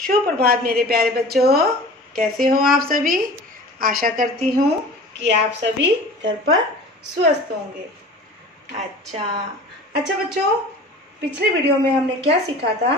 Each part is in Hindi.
शुभ प्रभात मेरे प्यारे बच्चों, कैसे हो आप सभी। आशा करती हूँ कि आप सभी घर पर स्वस्थ होंगे। अच्छा बच्चों, पिछले वीडियो में हमने क्या सीखा था?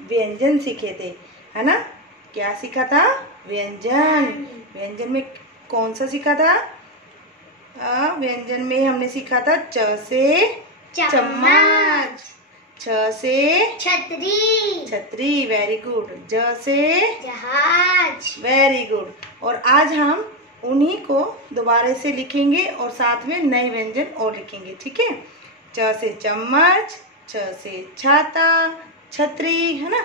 व्यंजन सीखे थे, है ना। क्या सीखा था? व्यंजन में कौन सा सीखा था? व्यंजन में हमने सीखा था च से चम्मच, छ से छतरी, वेरी गुड। ज से जहाज, वेरी गुड। और आज हम उन्हीं को दोबारा से लिखेंगे और साथ में नए व्यंजन और लिखेंगे, ठीक है। च से चम्मच, छ से छाता, छतरी, है ना।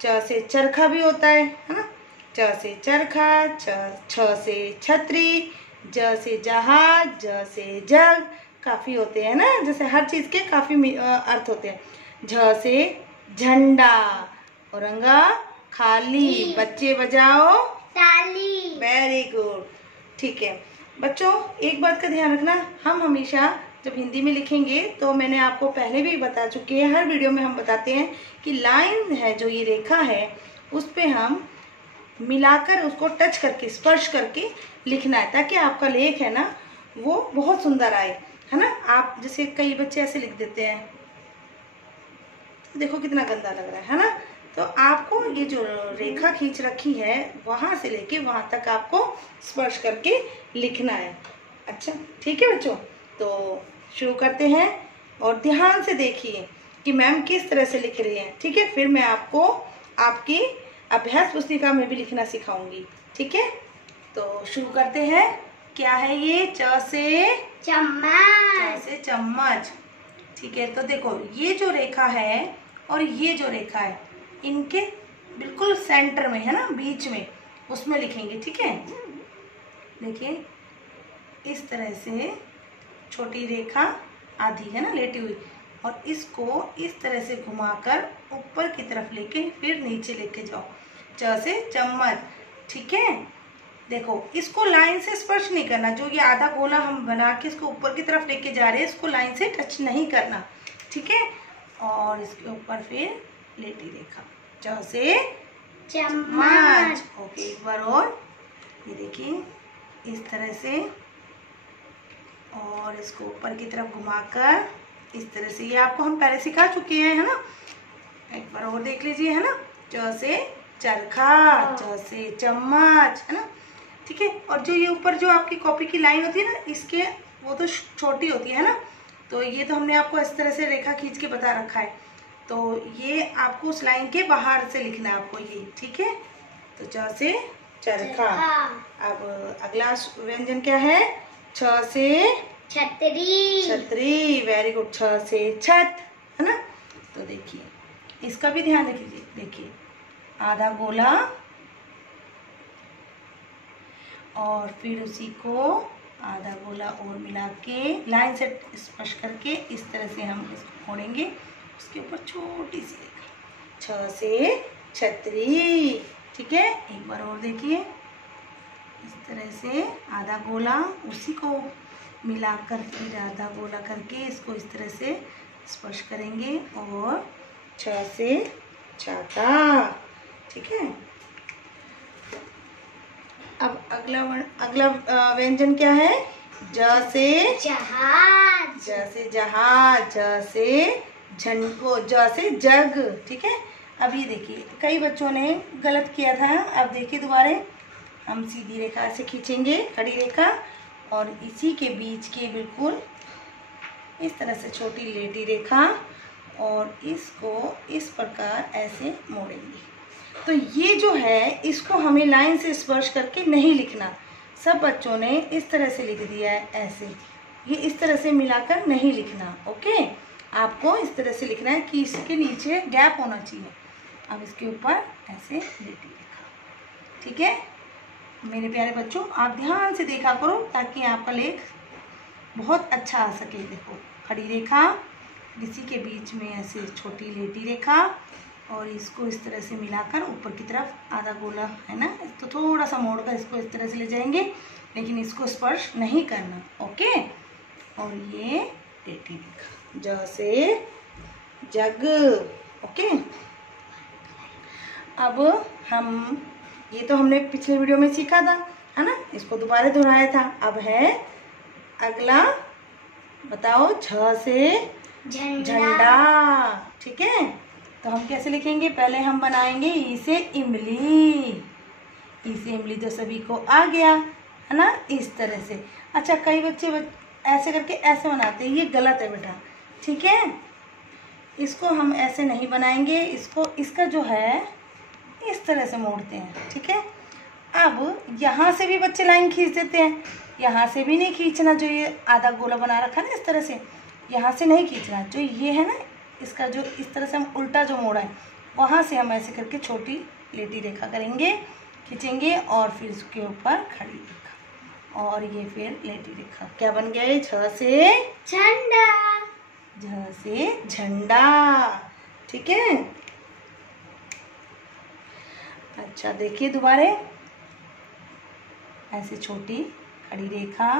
च से चरखा भी होता है ना। च से चरखा, छ से छतरी, ज से जहाज, ज से जग। काफी होते हैं ना, जैसे हर चीज के काफी अर्थ होते हैं। झ से झंडा, औरंगा खाली, बच्चे बजाओ ताली। वेरी गुड, ठीक है। बच्चों एक बात का ध्यान रखना, हम हमेशा जब हिंदी में लिखेंगे तो मैंने आपको पहले भी बता चुकी है, हर वीडियो में हम बताते हैं कि लाइन है जो ये रेखा है उस पे हम मिलाकर उसको टच करके, स्पर्श करके लिखना है, ताकि आपका लेख है ना वो बहुत सुंदर आए, है ना। आप जैसे कई बच्चे ऐसे लिख देते हैं, तो देखो कितना गंदा लग रहा है ना। तो आपको ये जो रेखा खींच रखी है वहां से लेके वहां तक आपको स्पर्श करके लिखना है। अच्छा ठीक है बच्चों, तो शुरू करते हैं और ध्यान से देखिए कि मैम किस तरह से लिख रही हैं, ठीक है। फिर मैं आपको आपकी अभ्यास पुस्तिका में भी लिखना सिखाऊंगी, ठीक है। तो शुरू करते हैं। क्या है ये? च से चम्मच, ठीक है। तो देखो ये जो रेखा है और ये जो रेखा है इनके बिल्कुल सेंटर में, है ना, बीच में, उसमें लिखेंगे, ठीक है। देखिए इस तरह से छोटी रेखा आधी है ना लेटी हुई, और इसको इस तरह से घुमाकर ऊपर की तरफ लेके फिर नीचे लेके जाओ। च से चम्मच, ठीक है। देखो इसको लाइन से स्पर्श नहीं करना, जो ये आधा गोला हम बना के इसको ऊपर की तरफ लेके जा रहे हैं इसको लाइन से टच नहीं करना, ठीक है। और इसके ऊपर फिर लेटी रेखा, च से चम्मच। ओके, एक बार और, ये देखिए इस तरह से, और इसको ऊपर की तरफ घुमाकर इस तरह से, ये आपको हम पहले सिखा चुके हैं, है ना। एक बार और देख लीजिए, है ना। च से चरखा, च से चम्मच, है ना, ठीक है। और जो ये ऊपर जो आपकी कॉपी की लाइन होती है ना, इसके वो तो छोटी होती है ना, तो ये तो हमने आपको इस तरह से रेखा खींच के बता रखा है, तो ये आपको उस लाइन के बाहर से लिखना है आपको ये, ठीक है। तो च से चरखा। अब अगला व्यंजन क्या है? छ से छतरी, वेरी गुड। छ से छत, है ना। तो देखिए इसका भी ध्यान रखिए, देखिए आधा गोला और फिर उसी को आधा गोला और मिला के लाइन से स्पर्श करके इस तरह से हम इसको फोड़ेंगे, उसके ऊपर छोटी सी रेखा। छ से छतरी, ठीक है। एक बार और देखिए, इस तरह से आधा गोला, उसी को मिलाकर फिर आधा गोला करके इसको इस तरह से स्पर्श करेंगे, और छ से छाता, ठीक है। अब अगला व्यंजन क्या है? ज से जहाज, ज से झनको, ज से जग, ठीक है। अब ये देखिए कई बच्चों ने गलत किया था, अब देखिए दोबारा हम सीधी रेखा से खींचेंगे, खड़ी रेखा, और इसी के बीच के बिल्कुल इस तरह से छोटी लेटी रेखा, और इसको इस प्रकार ऐसे मोड़ेंगे। तो ये जो है इसको हमें लाइन से स्पर्श करके नहीं लिखना, सब बच्चों ने इस तरह से लिख दिया है ऐसे, ये इस तरह से मिलाकर नहीं लिखना, ओके। आपको इस तरह से लिखना है कि इसके नीचे गैप होना चाहिए। अब इसके ऊपर ऐसे लेटी रेखा, ठीक है। मेरे प्यारे बच्चों आप ध्यान से देखा करो ताकि आपका लेख बहुत अच्छा आ सके। देखो खड़ी रेखा, इसी के बीच में ऐसे छोटी लेटी रेखा, और इसको इस तरह से मिलाकर ऊपर की तरफ आधा गोला, है ना, तो थोड़ा सा मोड़कर इसको इस तरह से ले जाएंगे, लेकिन इसको स्पर्श नहीं करना, ओके। और ये लेटी रेखा, ज से जग, ओके। अब हम ये तो हमने पिछले वीडियो में सीखा था, है ना, इसको दोबारा दोहराया था। अब है अगला, बताओ, झ से झंडा। ठीक है, तो हम कैसे लिखेंगे? पहले हम बनाएंगे ई से इमली। ई से इमली तो सभी को आ गया, है ना, इस तरह से। अच्छा, कई बच्चे ऐसे करके ऐसे बनाते हैं, ये गलत है बेटा। ठीक है, इसको हम ऐसे नहीं बनाएंगे, इसका जो है इस तरह से मोड़ते हैं। ठीक है, अब यहाँ से भी बच्चे लाइन खींच देते हैं, यहाँ से भी नहीं खींचना। जो ये आधा गोला बना रखा है ना, इस तरह से यहाँ से नहीं खींचना। जो ये है ना, इसका जो इस तरह से हम उल्टा जो मोड़ा है, वहाँ से हम ऐसे करके छोटी लेटी रेखा करेंगे, खींचेंगे और फिर उसके ऊपर खड़ी रेखा, और ये फिर लेटी रेखा। क्या बन गया ये? झ से झंडा। झ से झंडा। ठीक है, अच्छा देखिए दोबारे, ऐसे छोटी खड़ी रेखा,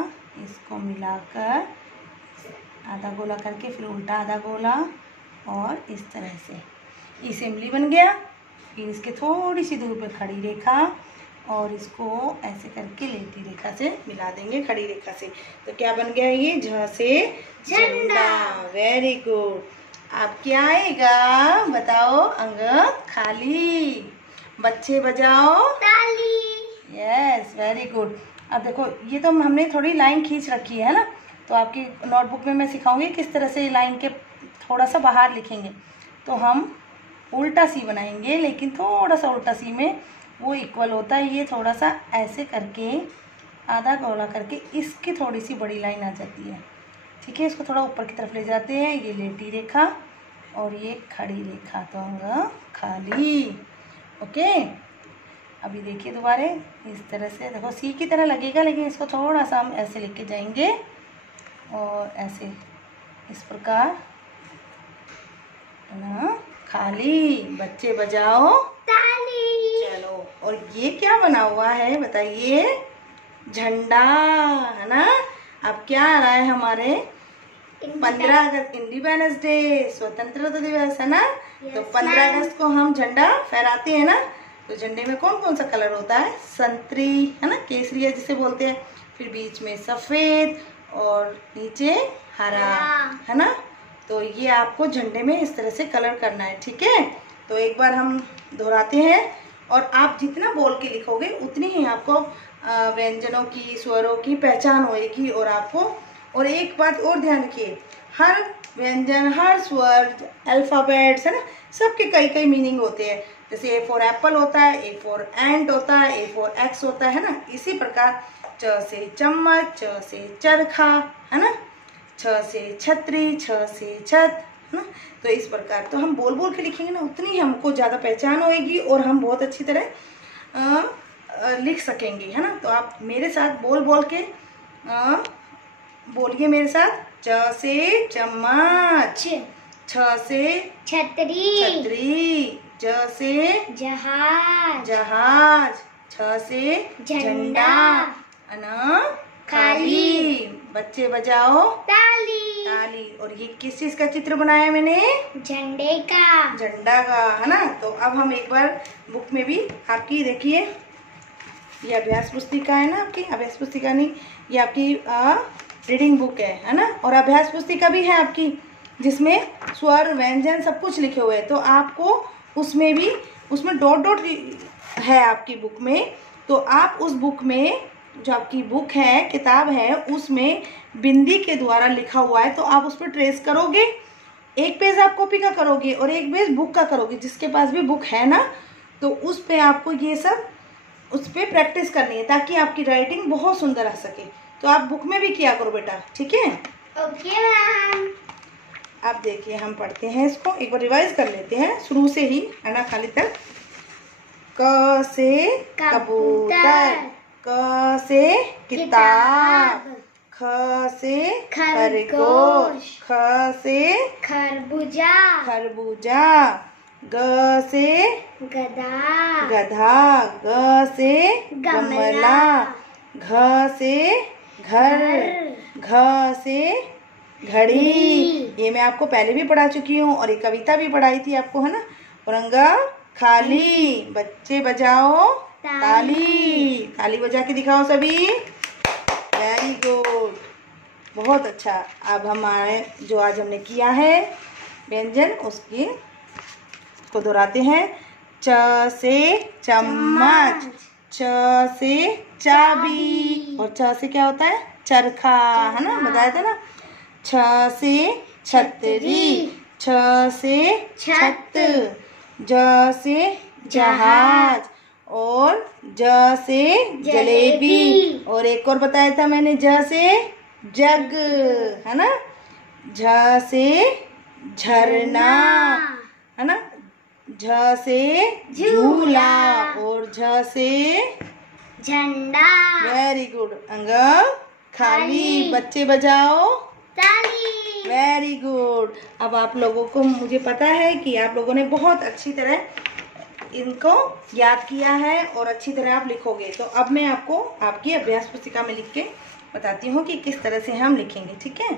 इसको मिलाकर आधा गोला करके फिर उल्टा आधा गोला, और इस तरह से ई से इमली बन गया। फिर इसके थोड़ी सी दूर पे खड़ी रेखा, और इसको ऐसे करके लेटी रेखा से मिला देंगे खड़ी रेखा से। तो क्या बन गया ये? झ से झंडा। Very good. अब क्या आएगा बताओ? अंग खाली। बच्चे बजाओ ताली। Yes, very good. अब देखो, ये तो हमने थोड़ी लाइन खींच रखी है ना, तो आपकी नोटबुक में मैं सिखाऊंगी किस तरह से लाइन के थोड़ा सा बाहर लिखेंगे। तो हम उल्टा सी बनाएंगे, लेकिन थोड़ा सा उल्टा सी में वो इक्वल होता है। ये थोड़ा सा ऐसे करके आधा गोला करके इसकी थोड़ी सी बड़ी लाइन आ जाती है। ठीक है, इसको थोड़ा ऊपर की तरफ ले जाते हैं। ये लेटी रेखा और ये खड़ी रेखा, तो अंग खाली। ओके, अभी देखिए दोबारे, इस तरह से देखो सी की तरह लगेगा, लेकिन इसको थोड़ा सा हम ऐसे लेके जाएंगे और ऐसे इस प्रकार ना, खाली। बच्चे बजाओ ताली। चलो, और ये क्या बना हुआ है बताइए? झंडा, है ना। अब क्या आ रहा है हमारे? 15 अगस्त, इंडिपेंडेंस डे, स्वतंत्रता दिवस, है ना। तो 15 अगस्त को हम झंडा फहराते हैं ना। तो झंडे में कौन कौन सा कलर होता है? संतरी, है ना, केसरिया जिसे बोलते हैं। फिर बीच में सफेद और नीचे हरा, है ना। तो ये आपको झंडे में इस तरह से कलर करना है। ठीक है, तो एक बार हम दोहराते हैं, और आप जितना बोल के लिखोगे उतनी ही आपको व्यंजनों की, स्वरों की पहचान होएगी। और आपको, और एक बात और ध्यान रखिए, हर व्यंजन, हर स्वर, अल्फाबेट्स, है ना, सबके कई कई मीनिंग होते हैं। जैसे ए फॉर एप्पल होता है, ए फॉर एंट होता है, ए फॉर एक्स होता है ना। इसी प्रकार च से चम्मच, च से चरखा, है ना, छ से छतरी, छ से छत, है ना। तो इस प्रकार तो हम बोल बोल के लिखेंगे ना, उतनी हमको ज़्यादा पहचान होएगी और हम बहुत अच्छी तरह लिख सकेंगे, है ना। तो आप मेरे साथ बोल बोल के बोलिए मेरे साथ। च से चम्मच, छ से छतरी, छतरी, ज से जहाज, जहाज, छ से झंडा, अना खाली। बच्चे बजाओ ताली। ताली। और ये किस चीज का चित्र बनाया मैंने? झंडे का। झंडा का, है ना। तो अब हम एक बार बुक में भी आपकी देखिए, ये अभ्यास पुस्तिका है ना आपकी, अभ्यास पुस्तिका नहीं, ये आपकी रीडिंग बुक है ना। और अभ्यास पुस्तिका भी है आपकी, जिसमें स्वर, व्यंजन सब कुछ लिखे हुए हैं। तो आपको उसमें भी, उसमें डॉट डॉट है आपकी बुक में। तो आप उस बुक में, जो आपकी बुक है, किताब है, उसमें बिंदी के द्वारा लिखा हुआ है। तो आप उस पर ट्रेस करोगे, एक पेज आप कॉपी का करोगे और एक पेज बुक का करोगे। जिसके पास भी बुक है ना, तो उस पे आपको ये सब, उस पर प्रैक्टिस करनी है, ताकि आपकी राइटिंग बहुत सुंदर आ सके। तो आप बुक में भी किया करो बेटा, ठीक है? Okay ma'am. अब देखिए, हम पढ़ते हैं इसको, एक बार रिवाइज कर लेते हैं शुरू से ही, है ना, खाली तक। क से कबूतर, क से किताब, ख से खरगोश, ख से खरबूजा, खरबूजा, ग से गधा, गधा, ग से गमला, घ से घर, घ से घड़ी। ये मैं आपको पहले भी पढ़ा चुकी हूँ, और एक कविता भी पढ़ाई थी आपको, है ना। औरंगा खाली। बच्चे बजाओ ताली। ताली बजा के दिखाओ सभी। वेरी गुड, बहुत अच्छा। अब हमारे जो आज हमने किया है व्यंजन उसको दोहराते हैं। च से चम्मच, च से चाबी, और च से क्या होता है? चरखा, है ना, बताया था ना। छ से छतरी, छ से छत, ज से जहाज, और ज से जलेबी, और एक और बताया था मैंने, ज से जग, है ना। झ से झरना, है ना। झ से झूला, और झ से झंडा। Very good. अंगम खाली। बच्चे बजाओ ताली। Very good. अब आप लोगों को, मुझे पता है कि आप लोगों ने बहुत अच्छी तरह इनको याद किया है और अच्छी तरह आप लिखोगे। तो अब मैं आपको आपकी अभ्यास पुस्तिका में लिख के बताती हूँ कि किस तरह से हम लिखेंगे, ठीक है।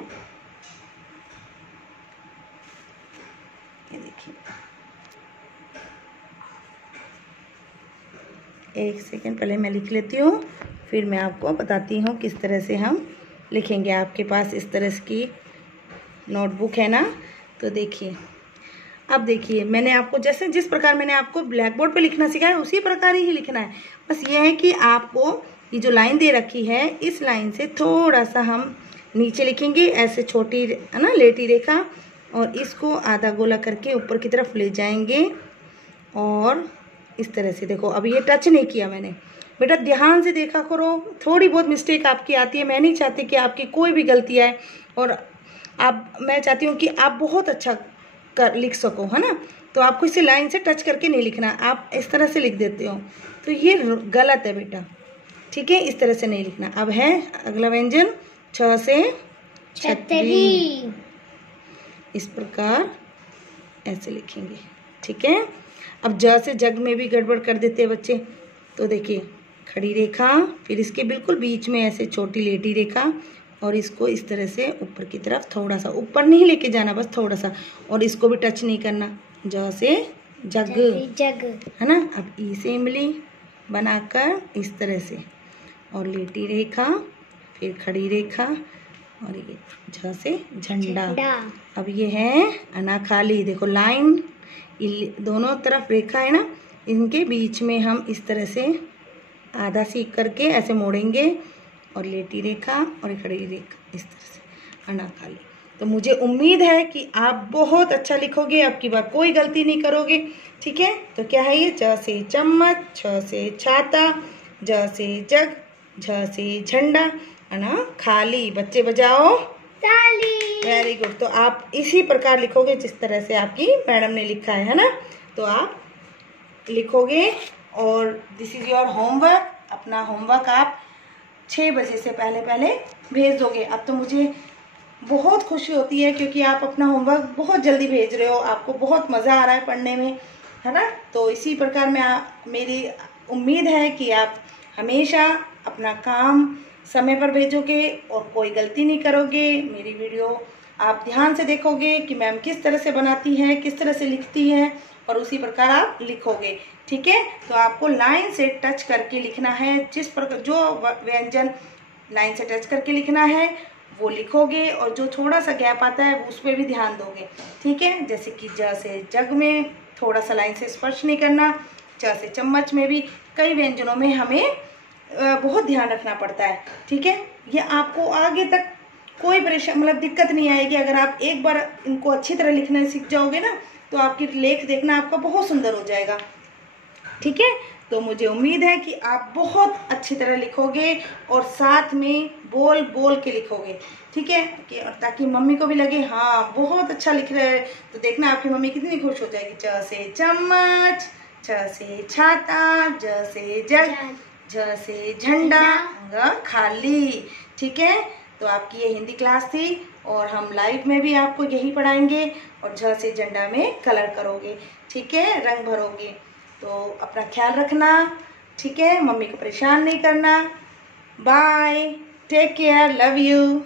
ये देखिए, एक सेकंड पहले मैं लिख लेती हूँ, फिर मैं आपको बताती हूँ किस तरह से हम लिखेंगे। आपके पास इस तरह की नोटबुक है ना, तो देखिए। अब देखिए, मैंने आपको जैसे जिस प्रकार मैंने आपको ब्लैक बोर्ड पे लिखना सिखाया उसी प्रकार ही लिखना है। बस ये है कि आपको ये जो लाइन दे रखी है, इस लाइन से थोड़ा सा हम नीचे लिखेंगे, ऐसे छोटी, है ना, लेटी रेखा, और इसको आधा गोला करके ऊपर की तरफ ले जाएंगे, और इस तरह से देखो। अब ये टच नहीं किया मैंने, बेटा ध्यान से देखा करो। थोड़ी बहुत मिस्टेक आपकी आती है, मैं नहीं चाहती कि आपकी कोई भी गलती आए, और मैं चाहती हूँ कि आप बहुत अच्छा लिख सको, है ना। तो आपको इसे लाइन से टच करके नहीं लिखना, आप इस तरह से लिख देते हो, तो ये गलत है बेटा, ठीक है। इस तरह से नहीं लिखना। अब है अगला व्यंजन, छ से छतरी। इस प्रकार ऐसे लिखेंगे, ठीक है। अब ज से जग में भी गड़बड़ कर देते हैं बच्चे, तो देखिए, खड़ी रेखा, फिर इसके बिल्कुल बीच में ऐसे छोटी लेटी रेखा, और इसको इस तरह से ऊपर की तरफ थोड़ा सा, ऊपर नहीं लेके जाना, बस थोड़ा सा, और इसको भी टच नहीं करना। ज से जग, जग, है ना। अब ई से इमली बनाकर इस तरह से, और लेटी रेखा, फिर खड़ी रेखा, और ये झ से झंडा। अब ये है अनाखाली। देखो लाइन, दोनों तरफ रेखा है ना, इनके बीच में हम इस तरह से आधा सीख करके ऐसे मोड़ेंगे, और लेटी रेखा और खड़ी रेखा, इस तरह से अनाखाली। तो मुझे उम्मीद है कि आप बहुत अच्छा लिखोगे, अब की बार कोई गलती नहीं करोगे, ठीक है। तो क्या है ये? च से चम्मच, छ से छाता, ज से जग, झ से झंडा, अनाखाली। बच्चे बजाओ ताली। Very good. तो आप इसी प्रकार लिखोगे जिस तरह से आपकी मैडम ने लिखा है ना, तो आप लिखोगे। और दिस इज योर होमवर्क। अपना होमवर्क आप 6 बजे से पहले भेज दोगे। अब तो मुझे बहुत खुशी होती है क्योंकि आप अपना होमवर्क बहुत जल्दी भेज रहे हो, आपको बहुत मज़ा आ रहा है पढ़ने में, है ना। तो इसी प्रकार मेरी उम्मीद है कि आप हमेशा अपना काम समय पर भेजोगे और कोई गलती नहीं करोगे। मेरी वीडियो आप ध्यान से देखोगे कि मैम किस तरह से बनाती है, किस तरह से लिखती है, और उसी प्रकार आप लिखोगे, ठीक है। तो आपको लाइन से टच करके लिखना है, जिस प्रकार जो व्यंजन लाइन से टच करके लिखना है वो लिखोगे, और जो थोड़ा सा गैप आता है उस पर भी ध्यान दोगे, ठीक है। जैसे कि ज से जग में थोड़ा सा लाइन से स्पर्श नहीं करना, च से चम्मच में भी कई व्यंजनों में हमें बहुत ध्यान रखना पड़ता है, ठीक है। ये आपको आगे तक कोई परेशानी, मतलब दिक्कत नहीं आएगी। अगर आप एक बार इनको अच्छी तरह लिखना सीख जाओगे ना, तो आपकी लेख देखना आपका बहुत सुंदर हो जाएगा, ठीक है। तो मुझे उम्मीद है कि आप बहुत अच्छी तरह लिखोगे और साथ में बोल बोल के लिखोगे, ठीक है, कि ताकि मम्मी को भी लगे हाँ बहुत अच्छा लिख रहे हैं। तो देखना आपकी मम्मी कितनी खुश हो जाएगी। च से चम्मच, छ से छाता, ज से जग, झ से झंडा, खाली, ठीक है। तो आपकी ये हिंदी क्लास थी, और हम लाइव में भी आपको यही पढ़ाएंगे, और झ से झंडा में कलर करोगे, ठीक है, रंग भरोगे। तो अपना ख्याल रखना, ठीक है, मम्मी को परेशान नहीं करना। Bye, take care, love you.